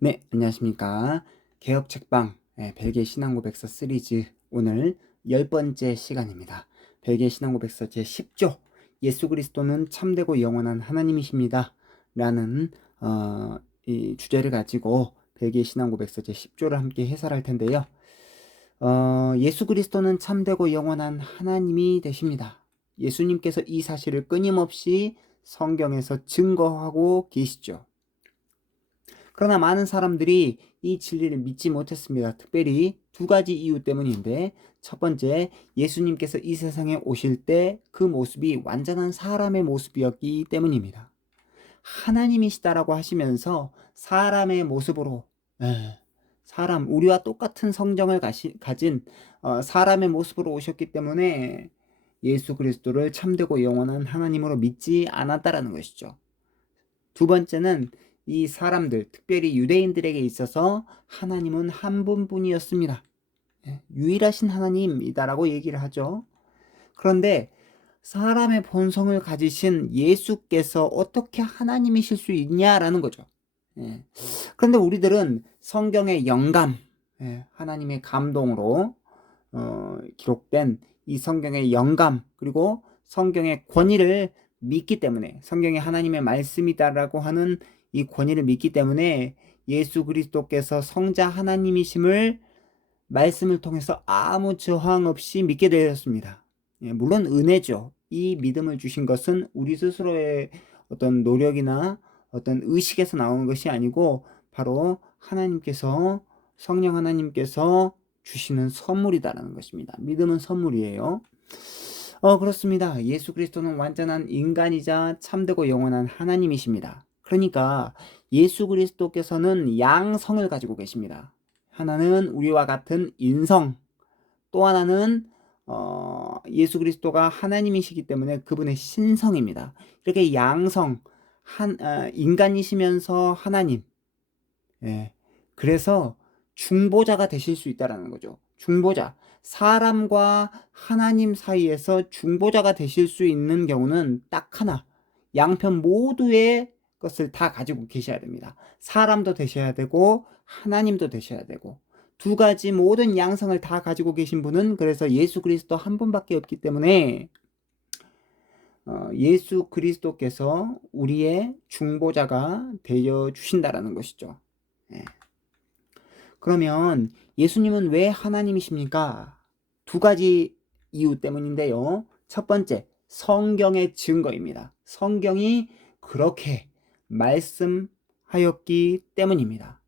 네, 안녕하십니까. 개혁 책방 벨기에 신앙고백서 시리즈 오늘 10번째 시간입니다. 벨기에 신앙고백서 제10조 예수 그리스도는 참되고 영원한 하나님이십니다. 라는 이 주제를 가지고 벨기에 신앙고백서 제10조를 함께 해설할 텐데요. 예수 그리스도는 참되고 영원한 하나님이 되십니다. 예수님께서 이 사실을 끊임없이 성경에서 증거하고 계시죠. 그러나 많은 사람들이 이 진리를 믿지 못했습니다. 특별히 두 가지 이유 때문인데, 첫 번째, 예수님께서 이 세상에 오실 때 그 모습이 완전한 사람의 모습이었기 때문입니다. 하나님이시다라고 하시면서 사람의 모습으로, 우리와 똑같은 성정을 가진 사람의 모습으로 오셨기 때문에 예수 그리스도를 참되고 영원한 하나님으로 믿지 않았다라는 것이죠. 두 번째는 이 사람들, 특별히 유대인들에게 있어서 하나님은 한 분뿐이었습니다. 유일하신 하나님이다라고 얘기를 하죠. 그런데 사람의 본성을 가지신 예수께서 어떻게 하나님이실 수 있냐라는 거죠. 그런데 우리들은 성경의 영감, 하나님의 감동으로 기록된 이 성경의 영감, 그리고 성경의 권위를 믿기 때문에, 성경이 하나님의 말씀이다라고 하는 이 권위를 믿기 때문에 예수 그리스도께서 성자 하나님이심을 말씀을 통해서 아무 저항 없이 믿게 되었습니다. 물론 은혜죠. 이 믿음을 주신 것은 우리 스스로의 어떤 노력이나 어떤 의식에서 나오는 것이 아니고 바로 하나님께서, 성령 하나님께서 주시는 선물이다라는 것입니다. 믿음은 선물이에요. 그렇습니다. 예수 그리스도는 완전한 인간이자 참되고 영원한 하나님이십니다. 그러니까 예수 그리스도께서는 양성을 가지고 계십니다. 하나는 우리와 같은 인성, 또 하나는 예수 그리스도가 하나님이시기 때문에 그분의 신성입니다. 이렇게 양성, 인간이시면서 하나님, 그래서 중보자가 되실 수 있다라는 거죠. 중보자, 사람과 하나님 사이에서 중보자가 되실 수 있는 경우는 딱 하나, 양편 모두의 것을 다 가지고 계셔야 됩니다. 사람도 되셔야 되고 하나님도 되셔야 되고, 두 가지 모든 양성을 다 가지고 계신 분은 그래서 예수 그리스도 한 분밖에 없기 때문에 예수 그리스도께서 우리의 중보자가 되어 주신다라는 것이죠. 그러면 예수님은 왜 하나님이십니까? 두 가지 이유 때문인데요. 첫 번째, 성경의 증거입니다. 성경이 그렇게 말씀하였기 때문입니다.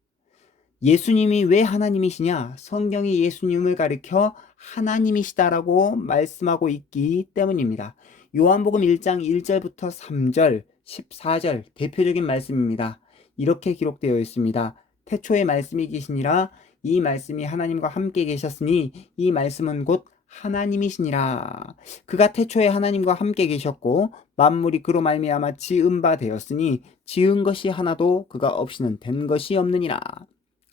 예수님이 왜 하나님이시냐? 성경이 예수님을 가리켜 하나님이시다라고 말씀하고 있기 때문입니다. 요한복음 1장 1절부터 3절, 14절 대표적인 말씀입니다. 이렇게 기록되어 있습니다. 태초에 말씀이 계시니라. 이 말씀이 하나님과 함께 계셨으니 이 말씀은 곧 하나님이시니라. 그가 태초에 하나님과 함께 계셨고 만물이 그로 말미암아 지은 바 되었으니 지은 것이 하나도 그가 없이는 된 것이 없느니라.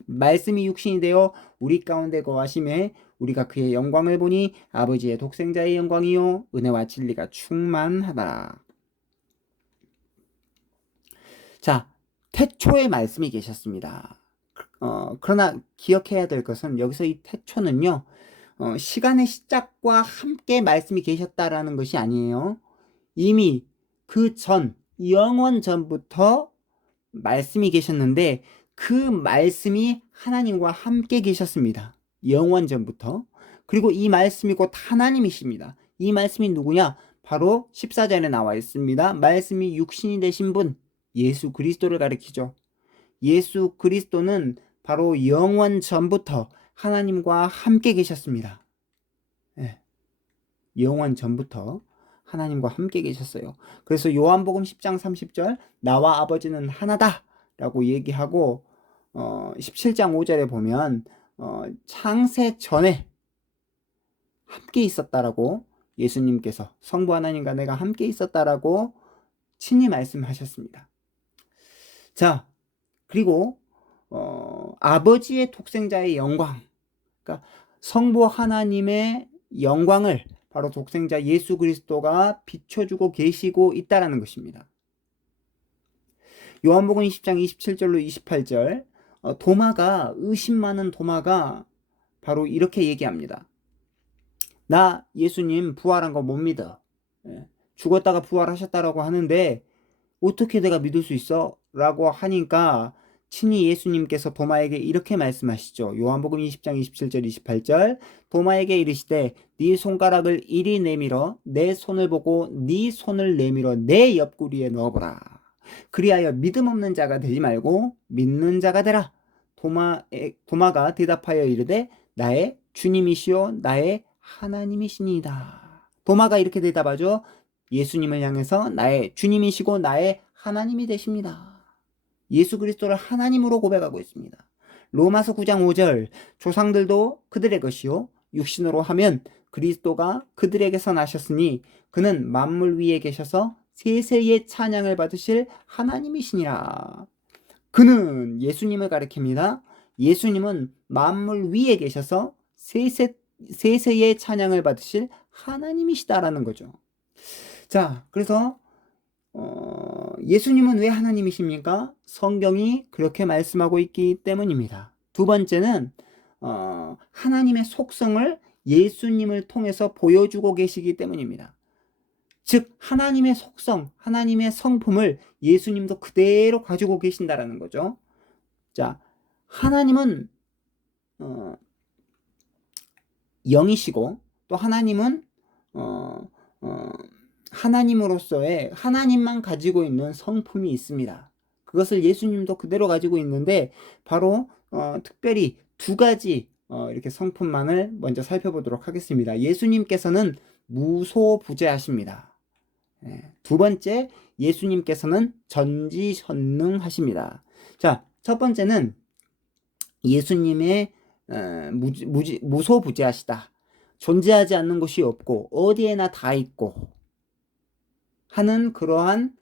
말씀이 육신이 되어 우리 가운데 거하심에 우리가 그의 영광을 보니 아버지의 독생자의 영광이요 은혜와 진리가 충만하다. 자, 태초에 말씀이 계셨습니다. 그러나 기억해야 될 것은 여기서 이 태초는요, 시간의 시작과 함께 말씀이 계셨다라는 것이 아니에요. 이미 그 전, 영원 전부터 말씀이 계셨는데 그 말씀이 하나님과 함께 계셨습니다. 영원 전부터. 그리고 이 말씀이 곧 하나님이십니다. 이 말씀이 누구냐? 바로 14절에 나와 있습니다. 말씀이 육신이 되신 분, 예수 그리스도를 가리키죠. 예수 그리스도는 바로 영원 전부터 하나님과 함께 계셨습니다. 영원 전부터 하나님과 함께 계셨어요. 그래서 요한복음 10장 30절 나와 아버지는 하나다 라고 얘기하고 17장 5절에 보면 창세 전에 함께 있었다라고 예수님께서 성부 하나님과 내가 함께 있었다라고 친히 말씀하셨습니다. 자, 그리고 아버지의 독생자의 영광, 그러니까 성부 하나님의 영광을 바로 독생자 예수 그리스도가 비춰주고 계시고 있다라는 것입니다. 요한복음 20장 27절로 28절 도마가 의심 많은 도마가 바로 이렇게 얘기합니다. 나 예수님 부활한 거 못 믿어. 죽었다가 부활하셨다라고 하는데 어떻게 내가 믿을 수 있어? 라고 하니까 친히 예수님께서 도마에게 이렇게 말씀하시죠. 요한복음 20장 27절 28절 도마에게 이르시되 네 손가락을 이리 내밀어 내 손을 보고 네 손을 내밀어 내 옆구리에 넣어보라. 그리하여 믿음 없는 자가 되지 말고 믿는 자가 되라. 도마가 대답하여 이르되 나의 주님이시요 나의 하나님이시니이다. 도마가 이렇게 대답하죠. 예수님을 향해서 나의 주님이시고 나의 하나님이 되십니다. 예수 그리스도를 하나님으로 고백하고 있습니다. 로마서 9장 5절 조상들도 그들의 것이요 육신으로 하면 그리스도가 그들에게서 나셨으니 그는 만물 위에 계셔서 세세의 찬양을 받으실 하나님이시니라. 그는 예수님을 가리킵니다. 예수님은 만물 위에 계셔서 세세의 찬양을 받으실 하나님이시다라는 거죠. 자, 그래서 예수님은 왜 하나님이십니까? 성경이 그렇게 말씀하고 있기 때문입니다. 두 번째는 하나님의 속성을 예수님을 통해서 보여주고 계시기 때문입니다. 즉 하나님의 속성, 하나님의 성품을 예수님도 그대로 가지고 계신다라는 거죠. 자, 하나님은 영이시고 또 하나님은 하나님으로서의 하나님만 가지고 있는 성품이 있습니다. 그것을 예수님도 그대로 가지고 있는데 바로 특별히 두 가지 이렇게 성품만을 먼저 살펴보도록 하겠습니다. 예수님께서는 무소부재하십니다. 두 번째, 예수님께서는 전지전능하십니다. 자, 첫 번째는 예수님의 무소부재하시다. 존재하지 않는 것이 없고 어디에나 다 있고 하는 그러한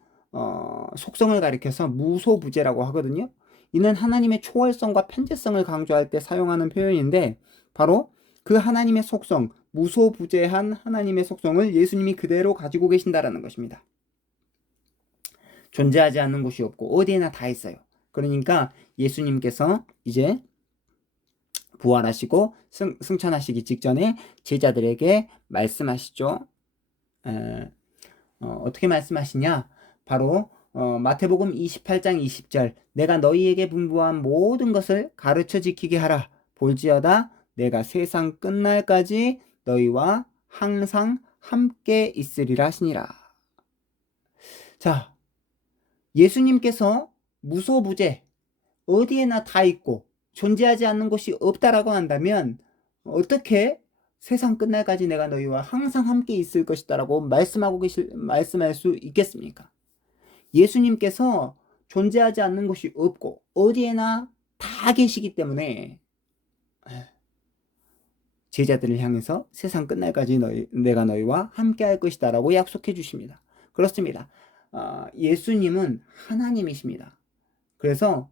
속성을 가리켜서 무소부재라고 하거든요. 이는 하나님의 초월성과 편재성을 강조할 때 사용하는 표현인데 바로 그 하나님의 속성, 무소부재한 하나님의 속성을 예수님이 그대로 가지고 계신다라는 것입니다. 존재하지 않는 곳이 없고 어디에나 다 있어요. 그러니까 예수님께서 이제 부활하시고 승천하시기 직전에 제자들에게 말씀하시죠. 어떻게 말씀하시냐? 바로 마태복음 28장 20절 내가 너희에게 분부한 모든 것을 가르쳐 지키게 하라. 볼지어다 내가 세상 끝날까지 너희와 항상 함께 있으리라 하시니라. 자, 예수님께서 무소부재 어디에나 다 있고 존재하지 않는 곳이 없다라고 한다면 어떻게 세상 끝날까지 내가 너희와 항상 함께 있을 것이다라고 말씀할 수 있겠습니까? 예수님께서 존재하지 않는 곳이 없고 어디에나 다 계시기 때문에 제자들을 향해서 세상 끝날까지 내가 너희와 함께 할 것이다라고 약속해 주십니다. 그렇습니다. 예수님은 하나님이십니다. 그래서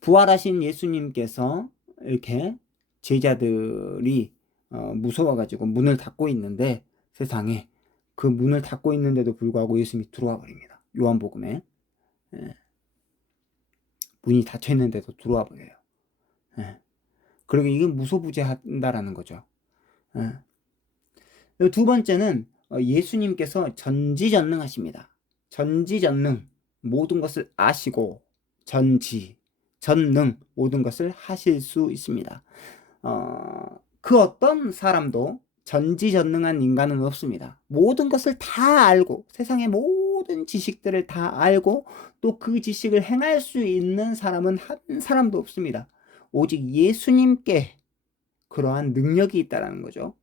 부활하신 예수님께서 이렇게 제자들이 무서워가지고 문을 닫고 있는데 세상에 그 문을 닫고 있는데도 불구하고 예수님이 들어와 버립니다. 요한복음에 문이 닫혀 있는데도 들어와 버려요. 그리고 이건 무소부재한다라는 거죠. 두 번째는 예수님께서 전지전능하십니다. 전지전능 모든 것을 아시고 전능 모든 것을 하실 수 있습니다. 그 어떤 사람도 전지전능한 인간은 없습니다. 모든 것을 다 알고 세상의 모든 지식들을 다 알고 또 그 지식을 행할 수 있는 사람은 한 사람도 없습니다. 오직 예수님께 그러한 능력이 있다는 거죠.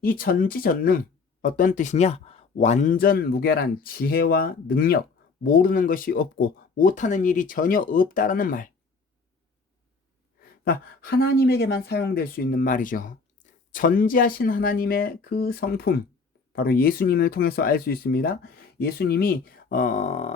이 전지전능 어떤 뜻이냐? 완전 무결한 지혜와 능력, 모르는 것이 없고 못하는 일이 전혀 없다라는 말. 그러니까 하나님에게만 사용될 수 있는 말이죠. 전지하신 하나님의 그 성품, 바로 예수님을 통해서 알 수 있습니다. 예수님이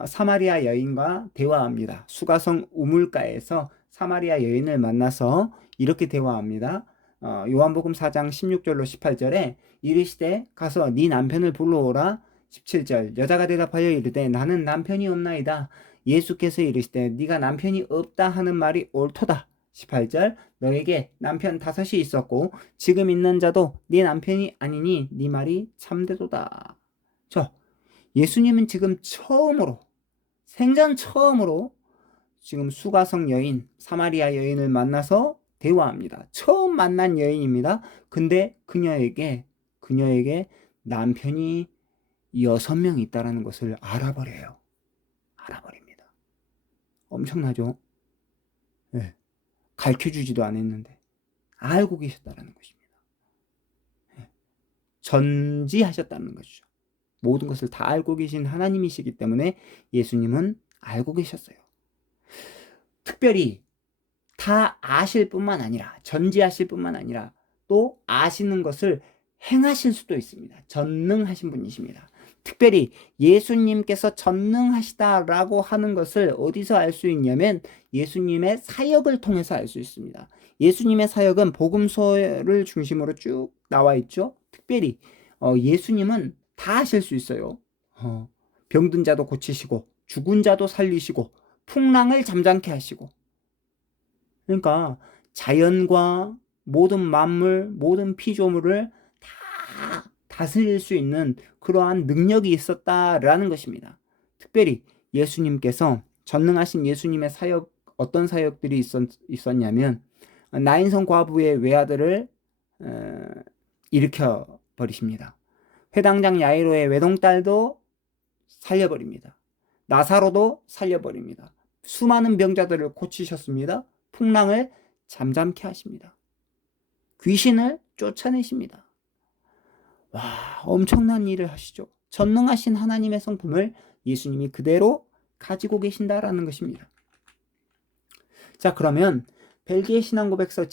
사마리아 여인과 대화합니다. 수가성 우물가에서 사마리아 여인을 만나서 이렇게 대화합니다. 요한복음 4장 16절로 18절에 이르시되 가서 네 남편을 불러오라. 17절 여자가 대답하여 이르되 나는 남편이 없나이다. 예수께서 이르시되 네가 남편이 없다 하는 말이 옳도다. 18절 너에게 남편 5이 있었고 지금 있는 자도 네 남편이 아니니 네 말이 참되도다. 예수님은 지금 생전 처음으로 지금 수가성 여인, 사마리아 여인을 만나서 대화합니다. 처음 만난 여인입니다. 근데 그녀에게 남편이 6명 있다라는 것을 알아버립니다. 엄청나죠? 네. 가르쳐주지도 않았는데 알고 계셨다라는 것입니다. 네. 전지하셨다는 것이죠. 모든 것을 다 알고 계신 하나님이시기 때문에 예수님은 알고 계셨어요. 특별히 다 아실 뿐만 아니라 전지하실 뿐만 아니라 또 아시는 것을 행하실 수도 있습니다. 전능하신 분이십니다. 특별히 예수님께서 전능하시다라고 하는 것을 어디서 알 수 있냐면 예수님의 사역을 통해서 알 수 있습니다. 예수님의 사역은 복음서를 중심으로 쭉 나와 있죠. 특별히 예수님은 다 하실 수 있어요. 병든 자도 고치시고 죽은 자도 살리시고 풍랑을 잠잠케 하시고, 그러니까 자연과 모든 만물, 모든 피조물을 다 다스릴 수 있는 그러한 능력이 있었다라는 것입니다. 특별히 예수님께서 전능하신 예수님의 사역, 어떤 사역들이 있었냐면 나인성 과부의 외아들을 일으켜 버리십니다. 회당장 야이로의 외동딸도 살려버립니다. 나사로도 살려버립니다. 수많은 병자들을 고치셨습니다. 풍랑을 잠잠케 하십니다. 귀신을 쫓아내십니다. 와, 엄청난 일을 하시죠. 전능하신 하나님의 성품을 예수님이 그대로 가지고 계신다라는 것입니다. 자, 그러면 벨기에 신앙고백서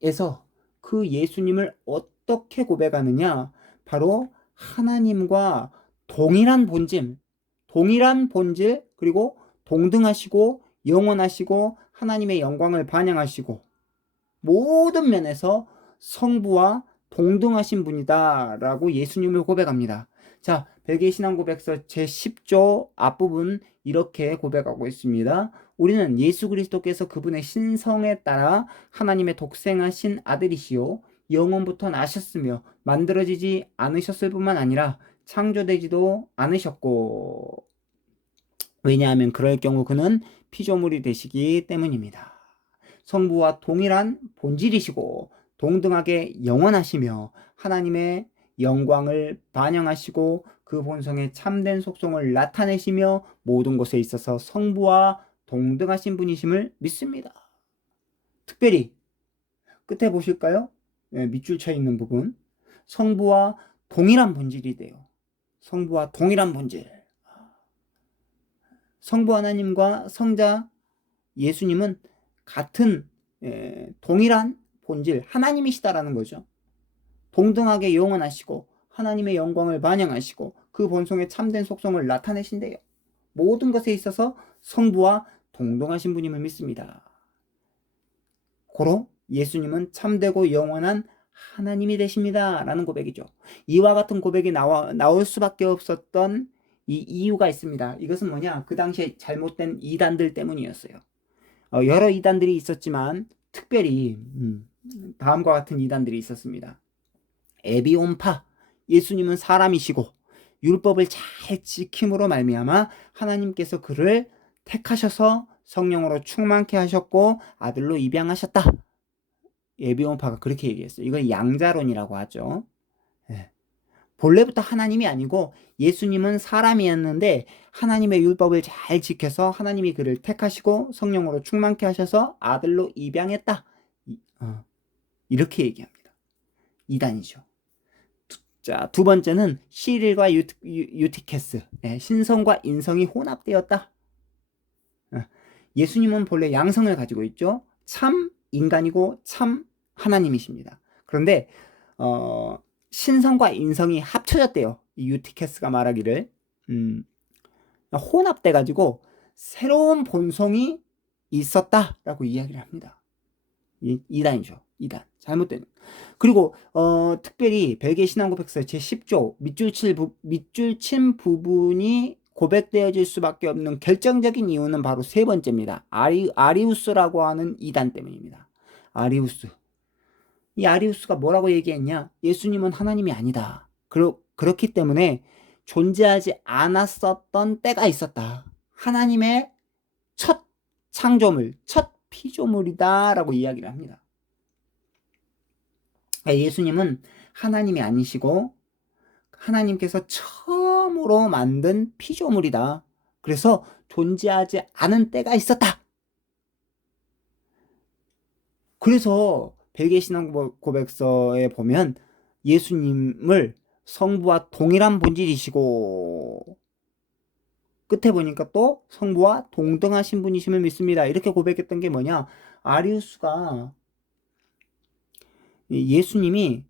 제10조에서 그 예수님을 어떻게 고백하느냐? 바로 하나님과 동일한 본질, 그리고 동등하시고 영원하시고 하나님의 영광을 반영하시고 모든 면에서 성부와 동등하신 분이다라고 예수님을 고백합니다. 자, 벨기에 신앙고백서 제10조 앞부분 이렇게 고백하고 있습니다. 우리는 예수 그리스도께서 그분의 신성에 따라 하나님의 독생하신 아들이시요 영원부터 나셨으며 만들어지지 않으셨을 뿐만 아니라 창조되지도 않으셨고, 왜냐하면 그럴 경우 그는 피조물이 되시기 때문입니다. 성부와 동일한 본질이시고 동등하게 영원하시며 하나님의 영광을 반영하시고 그 본성의 참된 속성을 나타내시며 모든 것에 있어서 성부와 동등하신 분이심을 믿습니다. 특별히 끝에 보실까요? 밑줄 쳐 있는 부분, 성부와 동일한 본질이 돼요. 성부와 동일한 본질. 성부 하나님과 성자 예수님은 같은 동일한 본질 하나님이시다라는 거죠. 동등하게 영원하시고 하나님의 영광을 반영하시고 그 본성의 참된 속성을 나타내신대요. 모든 것에 있어서 성부와 동등하신 분임을 믿습니다. 고로 예수님은 참되고 영원한 하나님이 되십니다 라는 고백이죠. 이와 같은 고백이 나올 수밖에 없었던 이 이유가 있습니다. 이것은 뭐냐? 그 당시에 잘못된 이단들 때문이었어요. 여러 이단들이 있었지만 특별히 다음과 같은 이단들이 있었습니다. 에비온파, 예수님은 사람이시고 율법을 잘 지킴으로 말미암아 하나님께서 그를 택하셔서 성령으로 충만케 하셨고 아들로 입양하셨다. 에비온파가 그렇게 얘기했어요. 이건 양자론이라고 하죠. 본래부터 하나님이 아니고 예수님은 사람이었는데 하나님의 율법을 잘 지켜서 하나님이 그를 택하시고 성령으로 충만케 하셔서 아들로 입양했다. 이렇게 얘기합니다. 이단이죠. 자, 두 번째는 시릴과 유티케스, 신성과 인성이 혼합되었다. 예수님은 본래 양성을 가지고 있죠. 참 인간이고 참 하나님이십니다. 그런데 신성과 인성이 합쳐졌대요. 이 유티케스가 말하기를 혼합돼 가지고 새로운 본성이 있었다라고 이야기를 합니다. 이단이죠. 이단. 잘못된. 그리고 특별히 벨기에 신앙고백서 제10조 밑줄 친 부분이 고백되어질 수밖에 없는 결정적인 이유는 바로 세 번째입니다. 아리우스라고 하는 이단 때문입니다. 아리우스. 이 아리우스가 뭐라고 얘기했냐? 예수님은 하나님이 아니다. 그렇기 때문에 존재하지 않았었던 때가 있었다. 하나님의 첫 창조물, 첫 피조물이다 라고 이야기를 합니다. 예수님은 하나님이 아니시고 하나님께서 처음으로 만든 피조물이다. 그래서 존재하지 않은 때가 있었다. 그래서 벨기에 신앙 고백서에 보면 예수님을 성부와 동일한 본질이시고 끝에 보니까 또 성부와 동등하신 분이심을 믿습니다. 이렇게 고백했던 게 뭐냐? 아리우스가 예수님이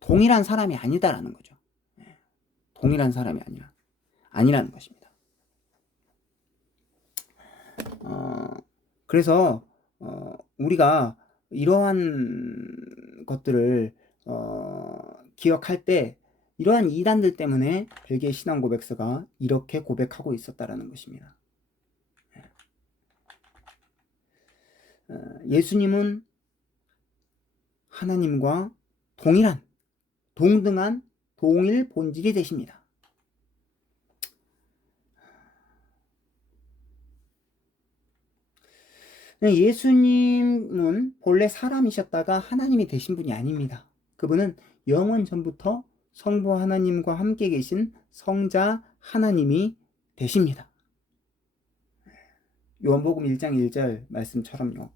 동일한 사람이 아니다라는 거죠. 동일한 사람이 아니라는 것입니다. 그래서 우리가 이러한 것들을 기억할 때 이러한 이단들 때문에 벨기에 신앙 고백서가 이렇게 고백하고 있었다라는 것입니다. 예수님은 하나님과 동등한 동일 본질이 되십니다. 예수님은 본래 사람이셨다가 하나님이 되신 분이 아닙니다. 그분은 영원 전부터 성부 하나님과 함께 계신 성자 하나님이 되십니다. 요한복음 1장 1절 말씀처럼요.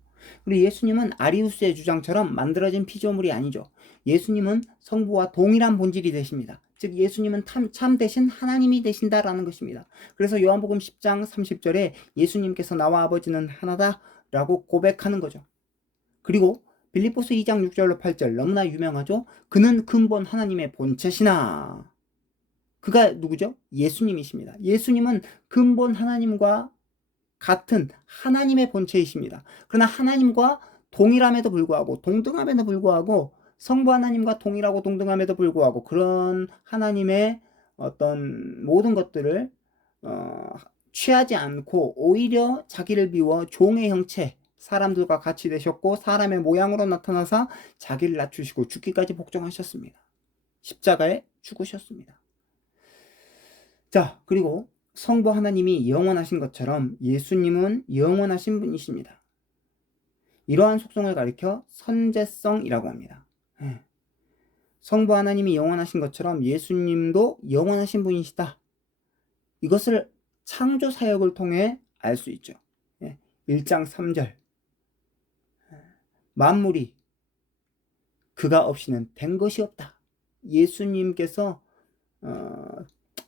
우리 예수님은 아리우스의 주장처럼 만들어진 피조물이 아니죠. 예수님은 성부와 동일한 본질이 되십니다. 즉 예수님은 참 대신 하나님이 되신다라는 것입니다. 그래서 요한복음 10장 30절에 예수님께서 나와 아버지는 하나다 라고 고백하는 거죠. 그리고 빌립보서 2장 6절로 8절 너무나 유명하죠. 그는 근본 하나님의 본체시나. 그가 누구죠? 예수님이십니다. 예수님은 근본 하나님과 같은 하나님의 본체이십니다. 그러나 하나님과 동일함에도 불구하고 동등함에도 불구하고 성부 하나님과 동일하고 동등함에도 불구하고 그런 하나님의 어떤 모든 것들을 취하지 않고 오히려 자기를 비워 종의 형체 사람들과 같이 되셨고 사람의 모양으로 나타나서 자기를 낮추시고 죽기까지 복종하셨습니다. 십자가에 죽으셨습니다. 자, 그리고 성부 하나님이 영원하신 것처럼 예수님은 영원하신 분이십니다. 이러한 속성을 가리켜 선제성이라고 합니다. 성부 하나님이 영원하신 것처럼 예수님도 영원하신 분이시다. 이것을 창조 사역을 통해 알 수 있죠. 1장 3절 만물이 그가 없이는 된 것이 없다. 예수님께서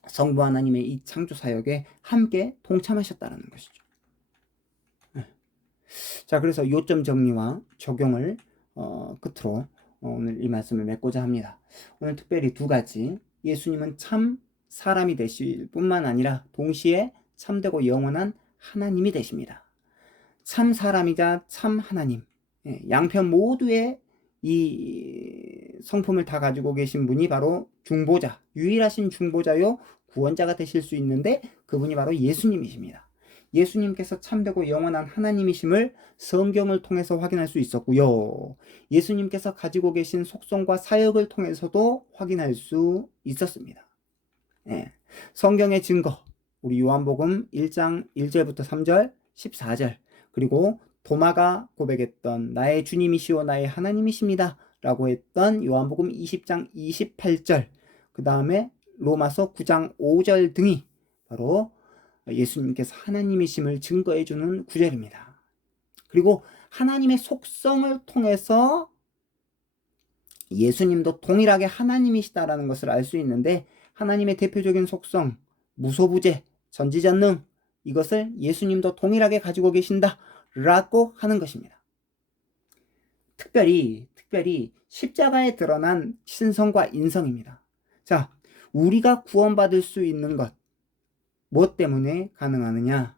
성부 하나님의 이 창조 사역에 함께 동참하셨다는 것이죠. 자, 그래서 요점 정리와 적용을 끝으로 오늘 이 말씀을 맺고자 합니다. 오늘 특별히 두 가지, 예수님은 참 사람이 되실 뿐만 아니라 동시에 참되고 영원한 하나님이 되십니다. 참 사람이자 참 하나님, 양편 모두의 이 성품을 다 가지고 계신 분이 바로 중보자, 유일하신 중보자요 구원자가 되실 수 있는데 그분이 바로 예수님이십니다. 예수님께서 참되고 영원한 하나님이심을 성경을 통해서 확인할 수 있었고요. 예수님께서 가지고 계신 속성과 사역을 통해서도 확인할 수 있었습니다. 성경의 증거, 우리 요한복음 1장 1절부터 3절, 14절, 그리고 도마가 고백했던 나의 주님이시오 나의 하나님이십니다 라고 했던 요한복음 20장 28절, 그 다음에 로마서 9장 5절 등이 바로 예수님께서 하나님이심을 증거해주는 구절입니다. 그리고 하나님의 속성을 통해서 예수님도 동일하게 하나님이시다라는 것을 알 수 있는데 하나님의 대표적인 속성, 무소부재, 전지전능, 이것을 예수님도 동일하게 가지고 계신다라고 하는 것입니다. 특별히 십자가에 드러난 신성과 인성입니다. 자, 우리가 구원받을 수 있는 것, 무엇 때문에 가능하느냐?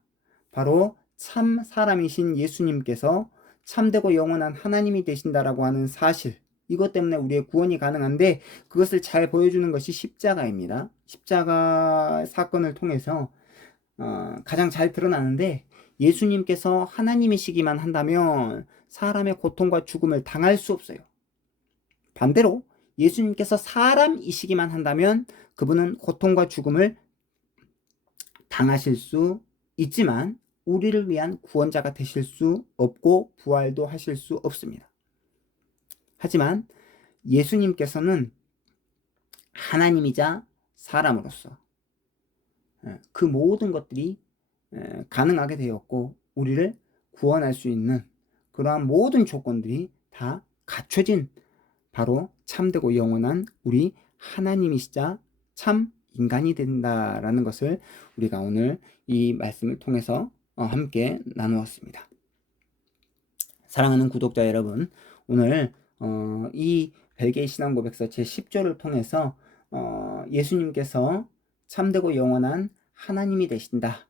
바로 참 사람이신 예수님께서 참되고 영원한 하나님이 되신다라고 하는 사실, 이것 때문에 우리의 구원이 가능한데 그것을 잘 보여주는 것이 십자가입니다. 십자가 사건을 통해서 가장 잘 드러나는데, 예수님께서 하나님이시기만 한다면 사람의 고통과 죽음을 당할 수 없어요. 반대로 예수님께서 사람이시기만 한다면 그분은 고통과 죽음을 당하실 수 있지만 우리를 위한 구원자가 되실 수 없고 부활도 하실 수 없습니다. 하지만 예수님께서는 하나님이자 사람으로서 그 모든 것들이 가능하게 되었고 우리를 구원할 수 있는 그러한 모든 조건들이 다 갖춰진 바로 참되고 영원한 우리 하나님이시자 참 인간이 된다라는 것을 우리가 오늘 이 말씀을 통해서 함께 나누었습니다. 사랑하는 구독자 여러분, 오늘 이 벨기에 신앙고백서 제10조를 통해서 예수님께서 참되고 영원한 하나님이 되신다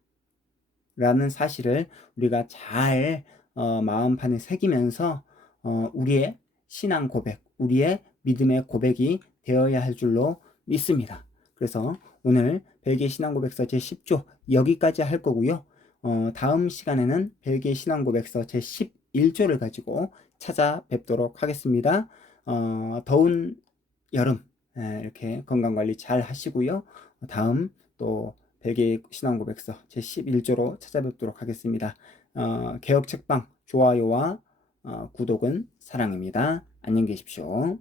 라는 사실을 우리가 잘 마음판에 새기면서 우리의 신앙 고백, 우리의 믿음의 고백이 되어야 할 줄로 믿습니다. 그래서 오늘 벨기에 신앙고백서 제10조 여기까지 할 거고요. 다음 시간에는 벨기에 신앙고백서 제11조를 가지고 찾아뵙도록 하겠습니다. 더운 여름 이렇게 건강관리 잘 하시고요. 다음 또 벨기에 신앙고백서 제11조로 찾아뵙도록 하겠습니다. 개혁책방 좋아요와 구독은 사랑입니다. 안녕히 계십시오.